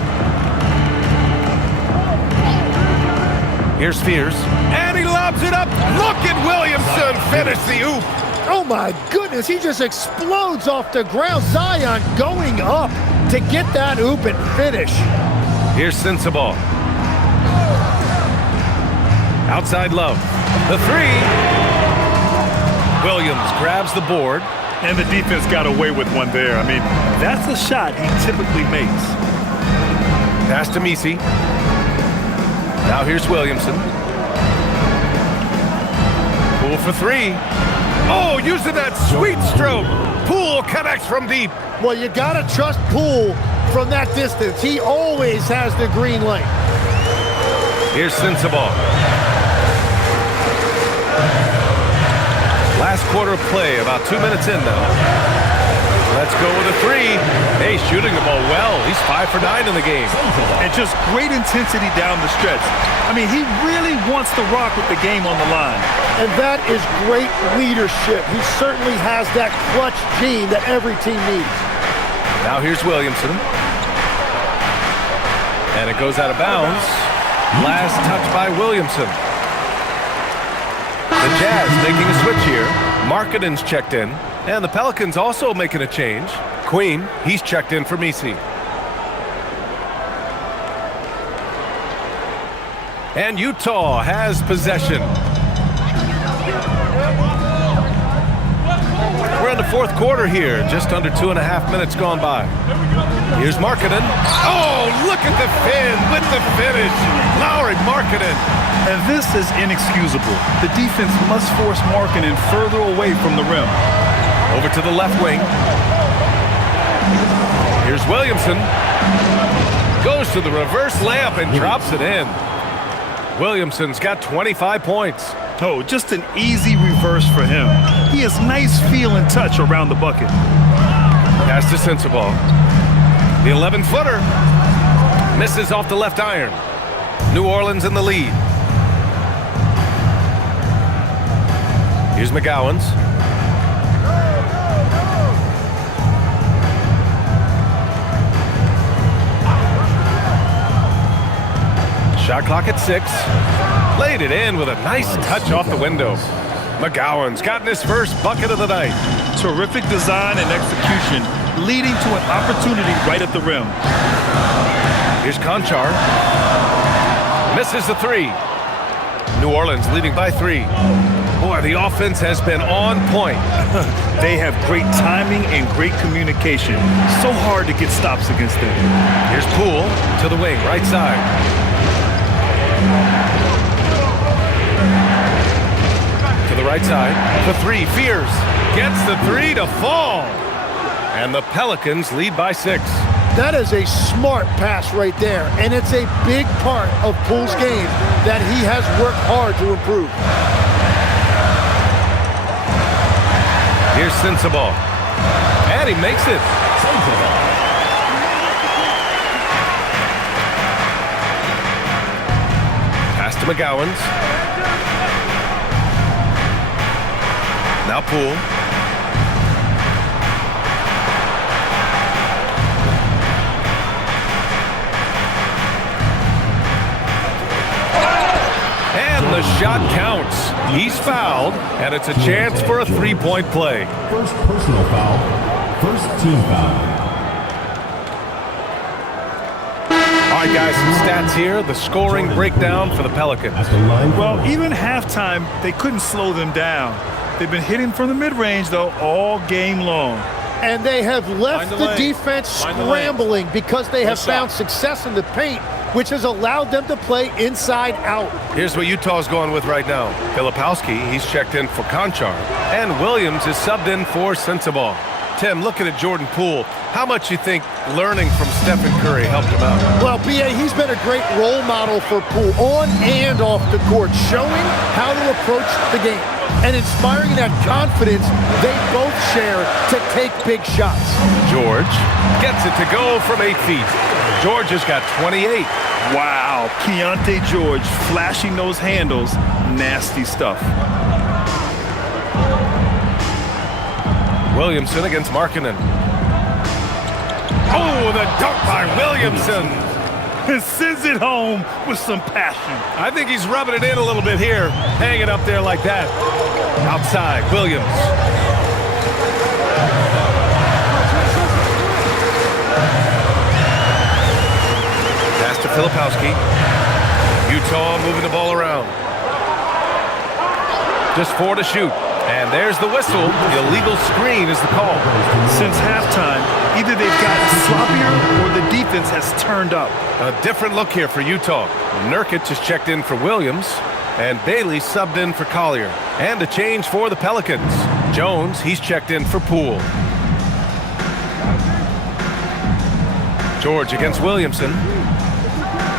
Here's Fears. And he lobs it up. Look at Williamson finish the oop. Oh my goodness, he just explodes off the ground. Zion going up to get that oop and finish. Here's Sensabaugh. Outside Love. The 3. Williams grabs the board. And the defense got away with one there. I mean, that's a shot he typically makes. Pass to Misi. Now here's Williamson. Poole for 3. Oh, using that sweet stroke. Poole connects from deep. Well, you gotta trust Poole from that distance. He always has the green light. Here's Sensabaugh. Last quarter of play, about 2 minutes in now. Let's go with a 3. Hey, shooting the ball well. He's 5 for 9 in the game. And just great intensity down the stretch. I mean, he really wants to rock with the game on the line. And that is great leadership. He certainly has that clutch gene that every team needs. Now here's Williamson. And it goes out of bounds. Last touch by Williamson. The Jazz making a switch here. Markkanen's checked in. And the Pelicans also making a change. Queen, he's checked in for Misi. And Utah has possession. We're in the 4th quarter here. Just under 2.5 minutes gone by. Here's Markkanen. Oh, look at the fin with the finish. Lauri Markkanen. And this is inexcusable. The defense must force Markkanen further away from the rim. Over to the left wing. Here's Williamson. Goes to the reverse layup and drops it in. Williamson's got 25 points. Oh, just an easy reverse for him. He has nice feel and touch around the bucket. Pass to Sensabaugh. The 11-footer. Misses off the left iron. New Orleans in the lead. Here's McGowan's. Shot clock at 6. Laid it in with a nice touch off the window. McGowan's gotten his first bucket of the night. Terrific design and execution, leading to an opportunity right at the rim. Here's Conchar. Misses the 3. New Orleans leading by 3. Boy, the offense has been on point. They have great timing and great communication. So hard to get stops against them. Here's Poole to the wing, right side. To the right side. The 3, Fears. Gets the 3 to fall. And the Pelicans lead by 6. That is a smart pass right there, and it's a big part of Poole's game that he has worked hard to improve. Here's Sensabaugh. And he makes it. Pass to McGowan's. Now Poole. And the shot counts. He's fouled, and it's a chance for a 3-point play. First personal foul. First team foul. All right, guys, some stats here. The scoring breakdown for the Pelicans. At the line. Well, even halftime, they couldn't slow them down. They've been hitting from the mid-range, though, all game long. And they have left the defense scrambling because they have found success in the paint, which has allowed them to play inside out. Here's what Utah's going with right now. Filipowski, he's checked in for Conchar. And Williams is subbed in for Sensabaugh. Tim, looking at Jordan Poole, how much you think learning from Stephen Curry helped him out? Well, B.A., he's been a great role model for Poole on and off the court, showing how to approach the game and inspiring that confidence they both share to take big shots. George gets it to go from 8 feet. George has got 28. Wow, Keontae George flashing those handles. Nasty stuff. Williamson against Markkanen. Oh, the dunk by Williamson. Sends it home with some passion. I think he's rubbing it in a little bit here, hanging up there like that. Outside, Williams. Pass to Filipowski. Utah moving the ball around. Just 4 to shoot. And there's the whistle. The illegal screen is the call. Since halftime, either they've gotten sloppier or the defense has turned up. A different look here for Utah. Nurkic is checked in for Williams, and Bailey subbed in for Collier. And a change for the Pelicans. Jones, he's checked in for Poole. George against Williamson.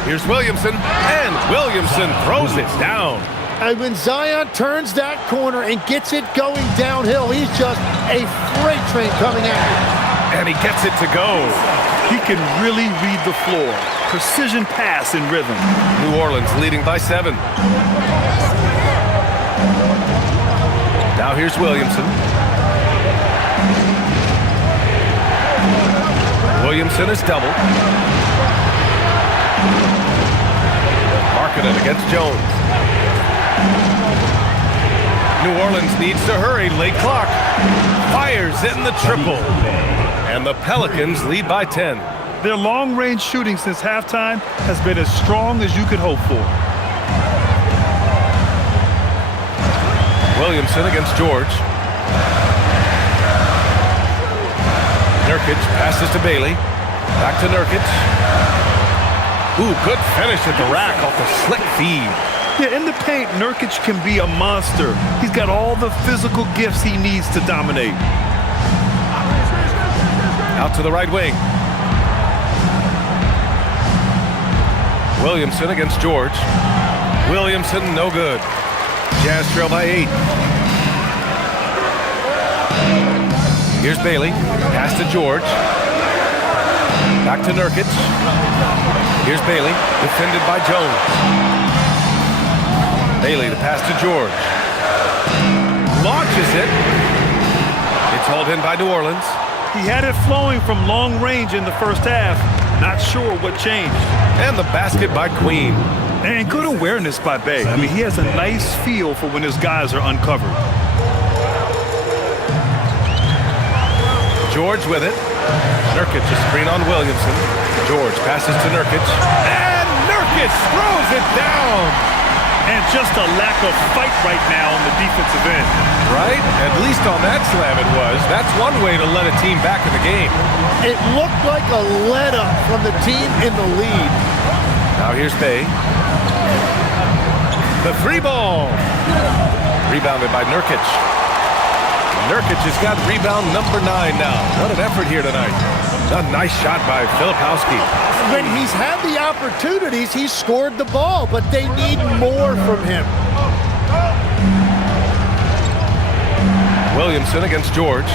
Here's Williamson, and Williamson throws it down. And when Zion turns that corner and gets it going downhill, he's just a freight train coming at you. And he gets it to go. He can really read the floor. Precision pass in rhythm. New Orleans leading by 7. Now here's Williamson. Williamson is doubled. Markkanen against Jones. New Orleans needs to hurry. Late clock. Fires in the triple. And the Pelicans lead by 10. Their long-range shooting since halftime has been as strong as you could hope for. Williamson against George. Nurkic passes to Bailey. Back to Nurkic. Ooh, good finish at the rack off the slick feed. Yeah, in the paint, Nurkic can be a monster. He's got all the physical gifts he needs to dominate. Out to the right wing. Williamson against George. Williamson, no good. Jazz trail by 8. Here's Bailey. Pass to George. Back to Nurkic. Here's Bailey. Defended by Jones. Bailey, the pass to George. Launches it. It's hauled in by New Orleans. He had it flowing from long range in the first half. Not sure what changed. And the basket by Queen. And good awareness by Bay. I mean, he has a nice feel for when his guys are uncovered. George with it. Nurkic a screen on Williamson. George passes to Nurkic. And Nurkic throws it down. And just a lack of fight right now on the defensive end. Right? At least on that slam it was. That's one way to let a team back in the game. It looked like a let-up from the team in the lead. Now here's Bay. The 3 ball. Rebounded by Nurkic. Nurkic has got rebound number 9 now. What an effort here tonight. A nice shot by Filipowski. When he's had the opportunities, he's scored the ball, but they need more from him. Williamson against George.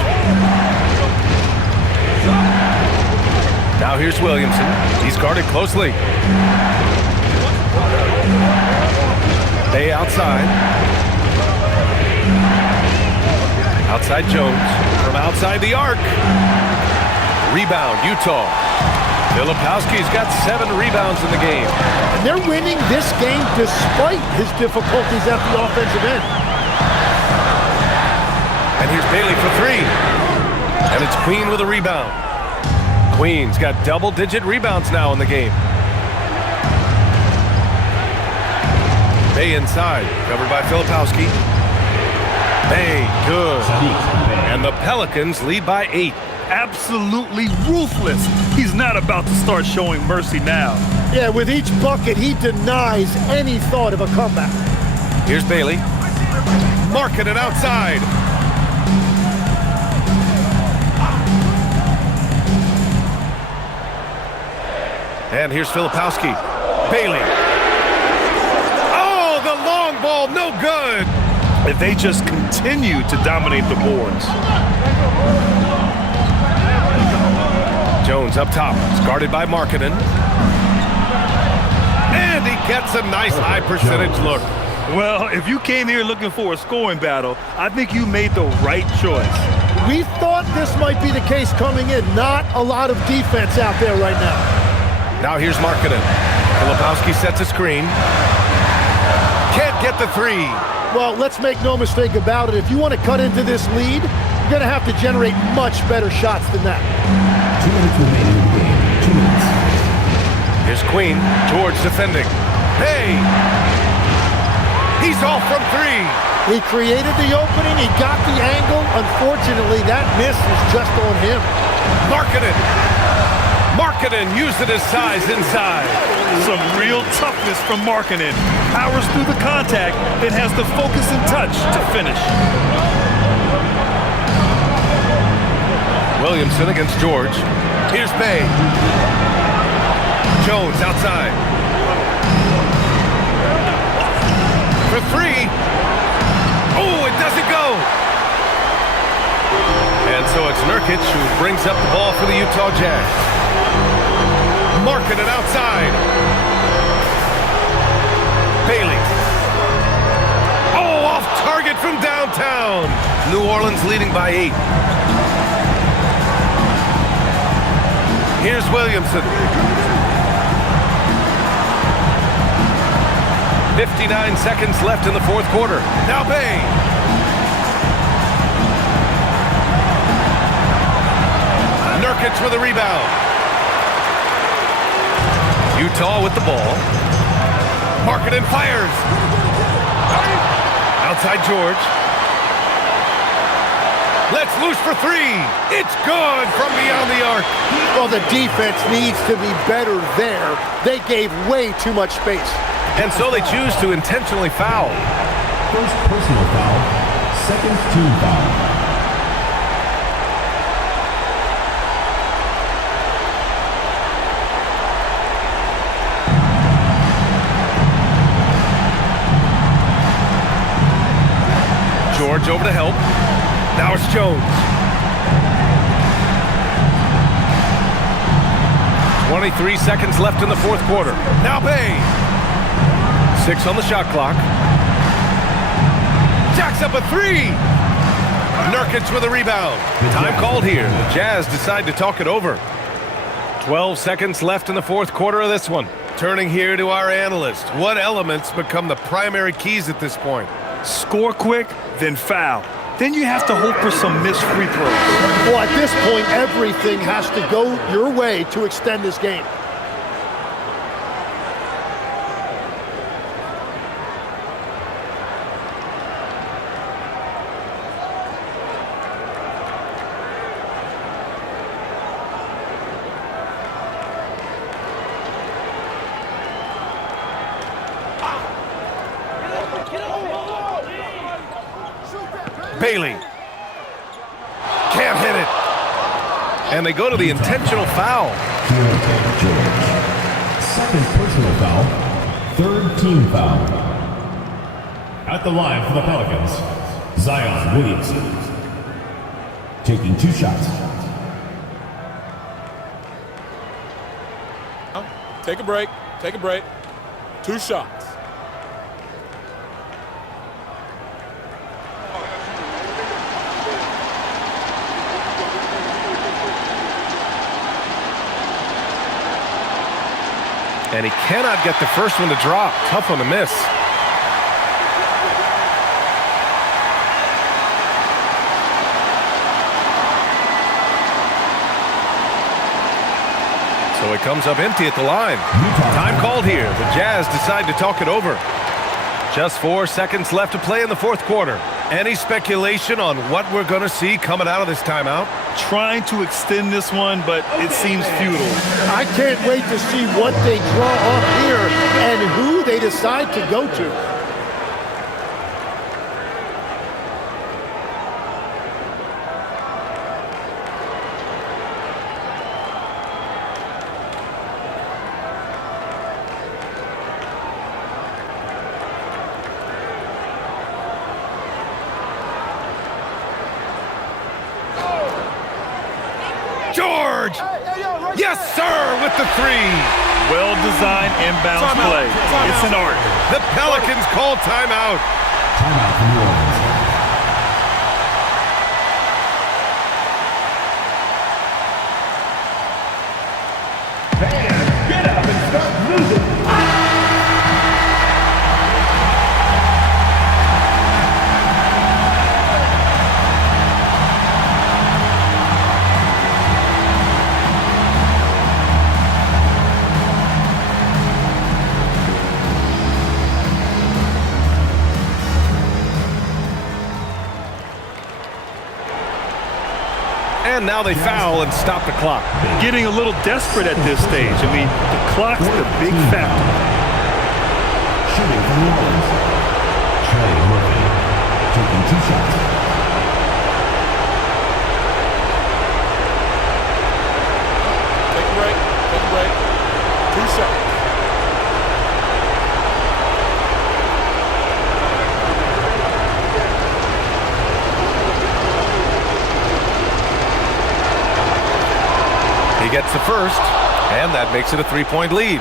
Now here's Williamson. He's guarded closely. Bay outside. Outside Jones. From outside the arc. Rebound, Utah. Filipowski's got 7 rebounds in the game. And they're winning this game despite his difficulties at the offensive end. And here's Bailey for 3. And it's Queen with a rebound. Queen's got double-digit rebounds now in the game. Bay inside, covered by Filipowski. Bay, good. And the Pelicans lead by 8. Absolutely ruthless. He's not about to start showing mercy now. Yeah, with each bucket, he denies any thought of a comeback. Here's Bailey. Marking it outside. And here's Filipowski. Bailey. Oh, the long ball, no good. If they just continue to dominate the boards. Jones up top. It's guarded by Markkanen. And he gets a nice high percentage look. Well, if you came here looking for a scoring battle, I think you made the right choice. We thought this might be the case coming in. Not a lot of defense out there right now. Now here's Markkanen. Filipowski sets a screen. Can't get the three. Well, let's make no mistake about it. If you want to cut into this lead, you're going to have to generate much better shots than that. 2 minutes remaining in the game. 2 minutes. Here's Queen. George defending. Hey! He's off from three. He created the opening. He got the angle. Unfortunately, that miss was just on him. Markkanen. Markkanen using his size inside. Some real toughness from Markkanen. Powers through the contact, then has the focus and touch to finish. Williamson against George. Here's Bay. Jones outside. For three. Oh, it doesn't go. And so it's Nurkic who brings up the ball for the Utah Jazz. Markkanen outside. Bailey. Oh, off target from downtown. New Orleans leading by 8. Here's Williamson. 59 seconds left in the fourth quarter. Now Bay. Nurkic with a rebound. Utah with the ball. Markkanen fires. Outside George. Let's loose for three. It's good from beyond the arc. Well, the defense needs to be better there. They gave way too much space. And so they choose to intentionally foul. First personal foul. Second team foul. George over to help. Now it's Jones. 23 seconds left in the fourth quarter. Now Bay. 6 on the shot clock. Jacks up a three. Nurkic with a rebound. Time called here. The Jazz decide to talk it over. 12 seconds left in the fourth quarter of this one. Turning here to our analyst. What elements become the primary keys at this point? Score quick, then foul. Then you have to hope for some missed free throws. Well, at this point, everything has to go your way to extend this game. Bailey. Can't hit it. And they go to the intentional foul. George. Second personal foul. Third team foul. At the line for the Pelicans, Zion Williamson. Taking 2 shots. Take a break. Take a break. 2 shots. And he cannot get the first one to drop. Tough one to miss. So it comes up empty at the line. Time called here. The Jazz decide to talk it over. Just 4 seconds left to play in the fourth quarter. Any speculation on what we're going to see coming out of this timeout? Trying to extend this one, but it seems futile. I can't wait to see what they draw up here and who they decide to go to. charge. Yes, sir, with the three. Well-designed inbounds play. It's an art. The Pelicans call timeout. Timeout for New Orleans. Get up and start moving. And now they foul and stop the clock. Getting a little desperate at this stage. I mean, the clock's the big factor. Shooting for New Orleans. Trey Murphy. Taking 2 shots. Take a break. Take a break. 2 seconds. He gets the first, and that makes it a 3-point lead.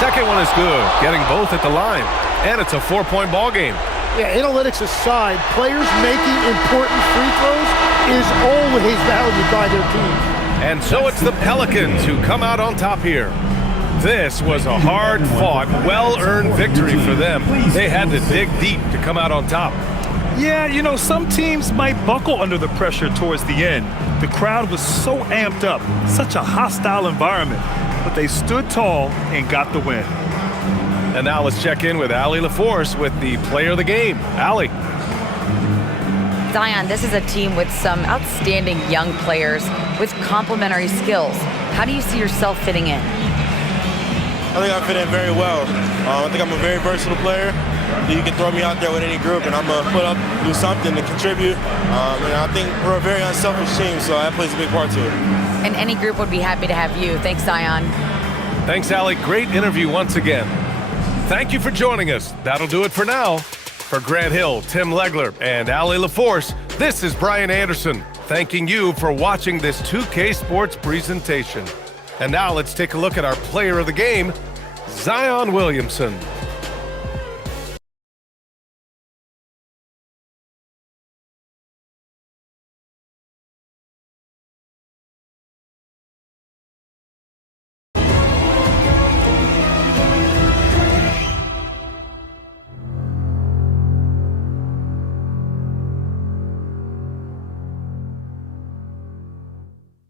Second one is good, getting both at the line, and it's a 4-point ball game. Yeah, analytics aside, players making important free throws is always valued by their team. And so it's the Pelicans who come out on top here. This was a hard-fought, well-earned victory for them. They had to dig deep to come out on top. Yeah, you know, some teams might buckle under the pressure towards the end. The crowd was so amped up, such a hostile environment. But they stood tall and got the win. And now let's check in with Allie LaForce with the player of the game. Allie. Zion, this is a team with some outstanding young players with complementary skills. How do you see yourself fitting in? I think I fit in very well. I think I'm a very versatile player. You can throw me out there with any group, and I'm going to put up, do something to contribute. And I think we're a very unselfish team, so that plays a big part to it. And any group would be happy to have you. Thanks, Zion. Thanks, Allie. Great interview once again. Thank you for joining us. That'll do it for now. For Grant Hill, Tim Legler, and Allie LaForce, this is Brian Anderson, thanking you for watching this 2K Sports presentation. And now let's take a look at our player of the game, Zion Williamson.